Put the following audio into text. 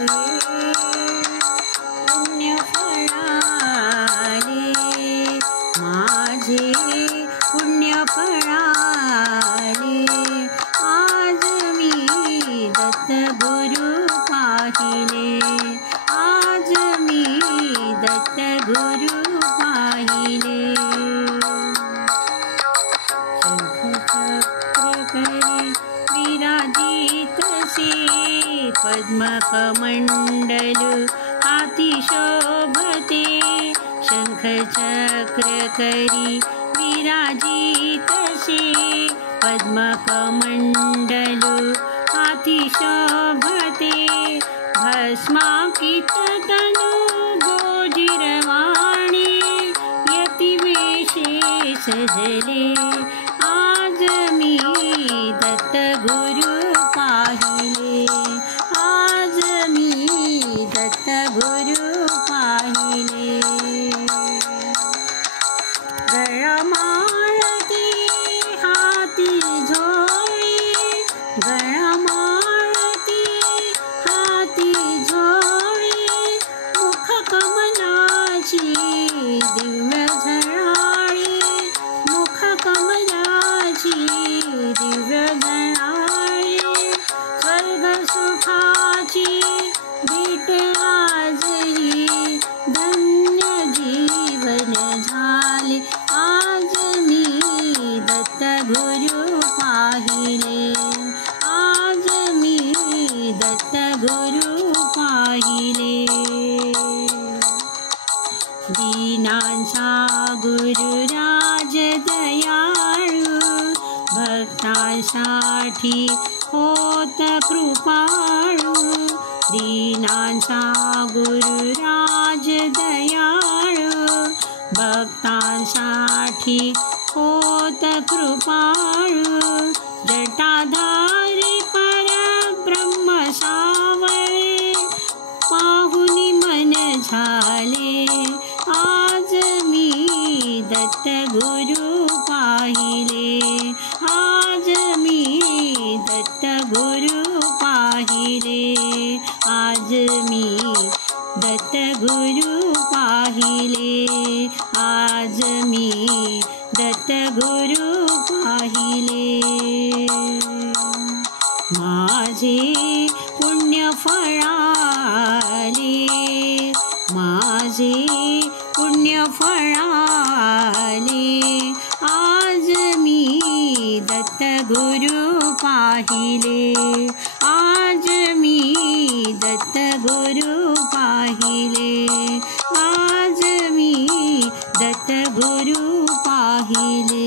पुण्य फळाले आज मी दत्त गुरु पाहिले आज मी दत्त गुरु पाहिले शंखचक्र करी विराजित से पद्मकमंडल हाती शोभते शंखचक्र करी विराजित से पद्मकमंडल हाती शोभते भस्मांकित तनु गोजिरवाणी यतिवेशे सजले आज मी दत्त गुरु पाहिले आज मी दत्त गुरु पाहिले गळमाळती हाती झोळी गळमाळती हाती झोळी मुख कमलाची दिव्य झळाळी मुख कमलाची दिव्य झळाळी स्वर्ग सुखाची भेट आजही धन्य जीवन झाले आज मी दत्त गुरु पाहिले आज मी दत्त गुरु पाहिले दीनांचा गुरुराज दयाळू भक्तांसाठी होत कृपाळू दीनांचा गुरुराज दयाळू भक्तांसाठी होत कृपाळू जटाधारी परब्रह्म सावळे पाहुनी मन झाले आज मी दत्त गुरु पाहिले आज मी दत्त गुरु पाहिले आज मी दत्त गुरु पाहिले आज मी दत्त गुरु पाहिले माझे पुण्य फळाले माझे पुण्य फळाले आज मी दत्त गुरु पाहिले आज मी दत्त गुरु पाहिले आज मी दत्त गुरु पाहिले।